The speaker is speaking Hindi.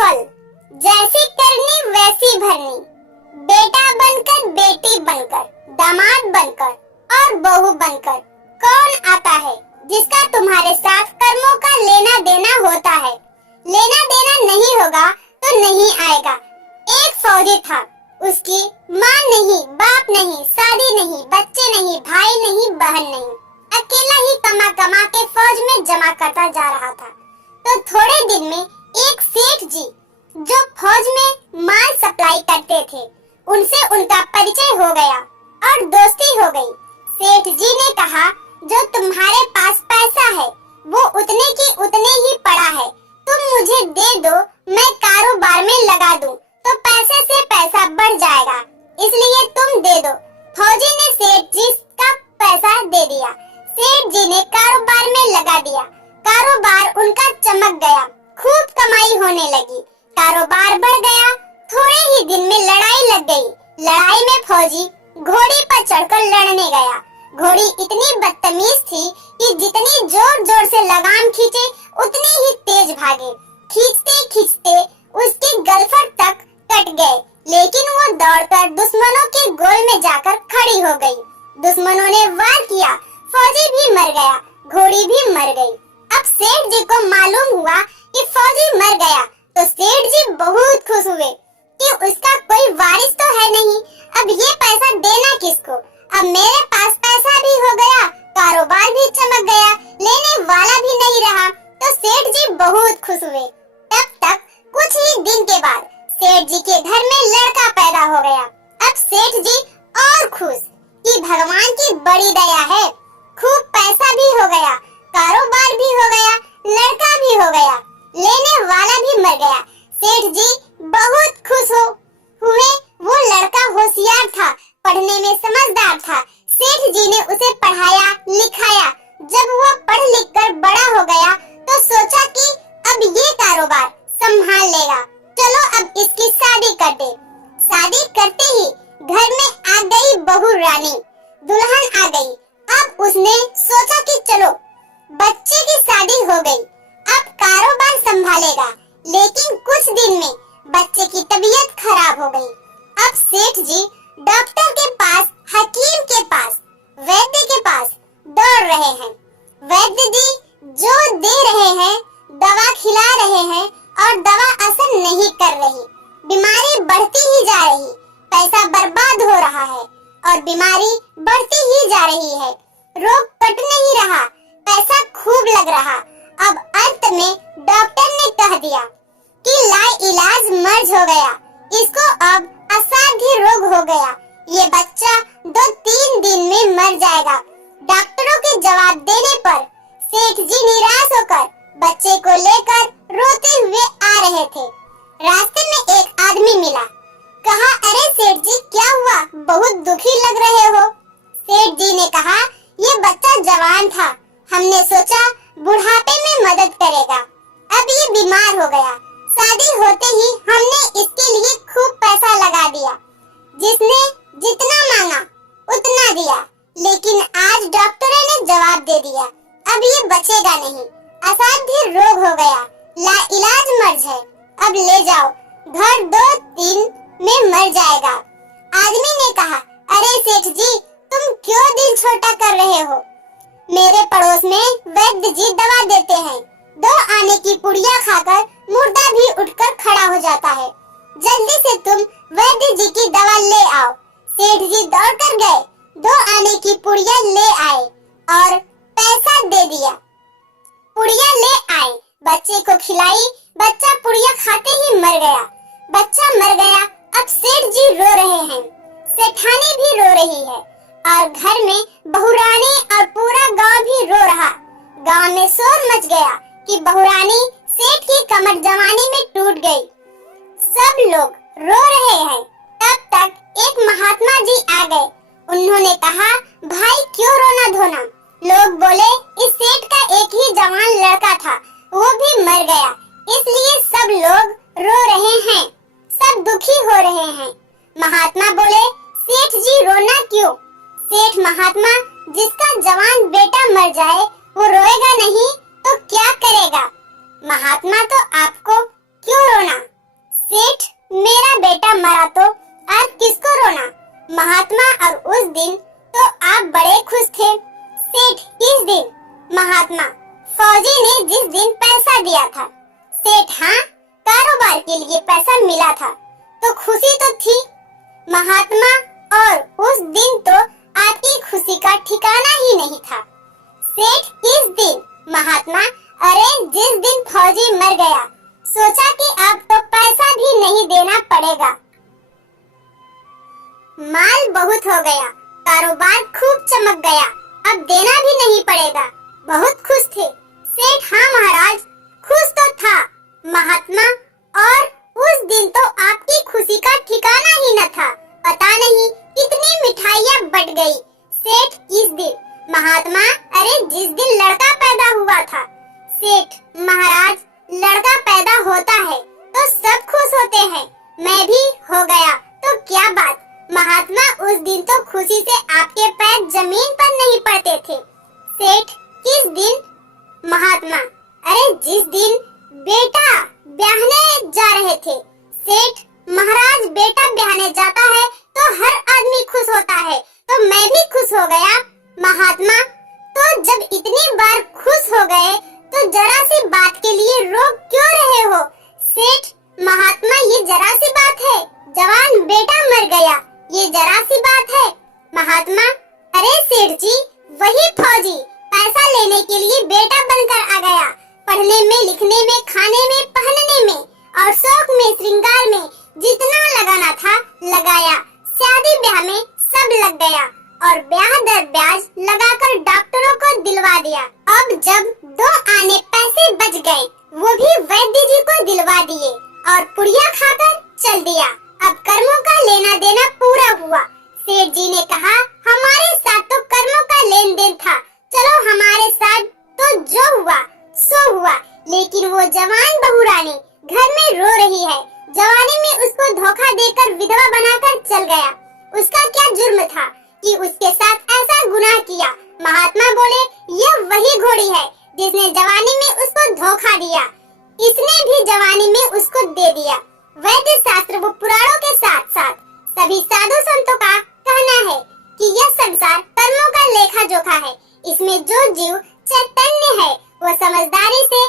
फल, जैसी करनी वैसी भरनी, बेटा बनकर बेटी बनकर, दामाद बनकर और बहू बनकर कौन आता है जिसका तुम्हारे साथ कर्मों का लेना देना होता है। लेना देना नहीं होगा तो नहीं आएगा। एक फौजी था, उसकी माँ नहीं, बाप नहीं, शादी नहीं, बच्चे नहीं, भाई नहीं, बहन नहीं, अकेला ही कमा कमा के फौज में जमा करता जा रहा था। तो थोड़े दिन में एक सेठ जी जो फौज में माल सप्लाई करते थे, उनसे उनका परिचय हो गया और दोस्ती हो गई। सेठ जी ने कहा, जो तुम्हारे पास पैसा है वो उतने की उतने ही पड़ा है, तुम मुझे दे दो, मैं कारोबार में लगा दूं तो पैसे से पैसा बढ़ जाएगा, इसलिए तुम दे दो। फौजी ने सेठ जी का पैसा दे दिया। सेठ जी ने कारोबार में लगा दिया। कारोबार उनका चमक गया, खूब कमाई होने लगी, कारोबार बढ़ गया। थोड़े ही दिन में लड़ाई लग गई। लड़ाई में फौजी घोड़ी पर चढ़कर लड़ने गया। घोड़ी इतनी बदतमीज थी कि जितनी जोर जोर से लगाम खींचे उतनी ही तेज भागे। खींचते खींचते उसकी गलफट तक कट गए, लेकिन वो दौड़कर दुश्मनों के गोल में जाकर खड़ी हो गई। दुश्मनों ने वार किया, फौजी भी मर गया, घोड़ी भी मर गई। अब सेठ जी को मालूम हुआ कि फौजी मर गया तो सेठ जी बहुत खुश हुए कि उसका कोई वारिस तो है नहीं, अब ये पैसा देना किसको। अब मेरे पास पैसा भी हो गया, कारोबार भी चमक गया, लेने वाला भी नहीं रहा, तो सेठ जी बहुत खुश हुए। तब तक कुछ ही दिन के बाद सेठ जी के घर में लड़का पैदा हो गया। अब सेठ जी और खुश कि भगवान की बड़ी दया है, खूब पैसा भी हो गया, कारोबार भी हो गया, लड़का भी हो गया, लेने वाला भी मर गया। सेठ जी बहुत खुश हुए। वो लड़का होशियार था, पढ़ने में समझदार था। सेठ जी ने उसे पढ़ाया लिखाया। जब वो पढ़ लिख कर बड़ा हो गया तो सोचा कि अब ये कारोबार संभाल लेगा, चलो अब इसकी शादी कर दे। शादी करते ही घर में आ गई बहू रानी, दुल्हन आ गई। अब उसने सोचा कि चलो बच्चे की शादी हो गई, अब कारोबार संभालेगा। लेकिन कुछ दिन में बच्चे की तबीयत खराब हो गई। अब सेठ जी डॉक्टर के पास, हकीम के पास, वैद्य के पास दौड़ रहे हैं। वैद्य जी जो दे रहे हैं, दवा खिला रहे हैं और दवा असर नहीं कर रही, बीमारी बढ़ती ही जा रही, पैसा बर्बाद हो रहा है और बीमारी बढ़ती ही जा रही है, रोग कट नहीं रहा, पैसा खूब लग रहा। अब अंत में डॉक्टर ने कह दिया कि लाइलाज मर्ज हो गया, इसको अब असाध्य रोग हो गया, ये बच्चा 2-3 दिन में मर जाएगा। डॉक्टरों के जवाब देने पर सेठ जी निराश होकर बच्चे को लेकर रोते हुए आ रहे थे। रास्ते में एक आदमी मिला, कहा, अरे सेठ जी क्या हुआ, बहुत दुखी लग रहे हो। सेठ जी ने कहा, ये बच्चा जवान था, हमने सोचा बुढ़ापे में मदद करेगा, अब ये बीमार हो गया, शादी होते ही हमने इसके लिए खूब पैसा लगा दिया, जिसने जितना मांगा उतना दिया, लेकिन आज डॉक्टरों ने जवाब दे दिया, अब ये बचेगा नहीं, असाध्य रोग हो गया, लाइलाज मर्ज है, अब ले जाओ, घर 2-3 में मर जाएगा। आदमी ने कहा, अरे सेठ जी तुम क्यों दिल छोटा कर रहे हो, मेरे पड़ोस में वैद्य जी दवा देते हैं, 2 आने की पुड़िया खाकर मुर्दा भी उठकर खड़ा हो जाता है, जल्दी से तुम वैद्य जी की दवा ले आओ। सेठ जी दौड़ कर गए, 2 आने की पुड़िया ले आए और पैसा दे दिया। पुड़िया ले आए, बच्चे को खिलाई, बच्चा पुड़िया खाते ही मर गया। बच्चा मर गया। अब सेठ जी रो रहे हैं, सेठानी भी रो रही है और घर में बहुरानी और पूरा गांव भी रो रहा। गांव में शोर मच गया कि बहुरानी सेठ की कमर जवानी में टूट गई। सब लोग रो रहे हैं। तब तक एक महात्मा जी आ गए। उन्होंने कहा, भाई क्यों रोना धोना। लोग बोले, इस सेठ का एक ही जवान लड़का था, वो भी मर गया, इसलिए सब लोग रो रहे हैं, सब दुखी हो रहे हैं। महात्मा बोले, सेठ जी रोना क्यों। सेठ महात्मा, जिसका जवान बेटा मर जाए वो रोएगा नहीं तो क्या करेगा। महात्मा, तो आपको क्यों रोना। सेठ, मेरा बेटा मरा तो आज किसको रोना? महात्मा, और उस दिन तो आप बड़े खुश थे। सेठ, किस दिन? महात्मा, फौजी ने जिस दिन पैसा दिया था। सेठ, हाँ, कारोबार के लिए पैसा मिला था तो खुशी तो थी। महात्मा, और उस दिन तो आपकी खुशी का ठिकाना ही नहीं था। सेठ, किस दिन? महात्मा, अरे जिस दिन फौजी मर गया, सोचा कि अब तो पैसा भी नहीं देना पड़ेगा। माल बहुत हो गया, कारोबार खूब चमक गया, अब देना भी नहीं पड़ेगा। बहुत खुश थे। सेठ, हाँ महाराज, खुश तो था। महात्मा, और उस दिन तो आपकी खुशी का ठिकाना ही न था, पता नहीं कितनी मिठाइयाँ बट गई। सेठ, किस दिन? महात्मा, अरे जिस दिन लड़का पैदा हुआ था। सेठ, महाराज, लड़का पैदा होता है तो सब खुश होते हैं, मैं भी हो गया तो क्या बात। महात्मा, उस दिन तो खुशी से आपके पैर जमीन पर नहीं पड़ते थे। सेठ, किस दिन? महात्मा, अरे जिस दिन बेटा ब्याहने जा रहे थे। सेठ, महाराज, बेटा ब्याहने जाता है तो हर आदमी खुश होता है, तो मैं भी खुश हो गया। महात्मा, तो जब इतनी बार खुश हो गए तो जरा सी बात के लिए रो क्यों रहे हो? सेठ, महात्मा, ये जरा सी बात है, जवान बेटा मर गया, ये जरा सी बात है। महात्मा, अरे सेठ जी, वही फौजी पैसा लेने के लिए बेटा बनकर आ गया। पढ़ने में, लिखने में, खाने में, पहनने में और शौक में, श्रृंगार में जितना लगाना था लगाया। शादी ब्याह में सब लग गया और ब्याह दर ब्याज लगाकर डॉक्टरों को दिलवा दिया। अब जब 2 आने पैसे बच गए, वो भी वैद्य जी को दिलवा दिए और पुड़िया खाकर चल दिया। अब कर्मों का लेना देना पूरा हुआ। सेठ जी ने कहा, हमारे साथ तो कर्मों का लेन देन था, चलो हमारे साथ तो जो हुआ सो हुआ। लेकिन वो जवान बहू रानी घर में रो रही है, जवानी में उसको धोखा देकर विधवा बनाकर चल गया। उसका क्या जुर्म था कि उसके साथ ऐसा गुनाह किया? महात्मा बोले, यह वही घोड़ी है जिसने जवानी में उसको धोखा दिया, इसने भी जवानी में उसको दे दिया। वैद्य शास्त्र व पुराणों के साथ साथ सभी साधु संतों का कहना है कि यह संसार कर्मों का लेखा जोखा है। इसमें जो जीव चैतन्य है वो समझदारी से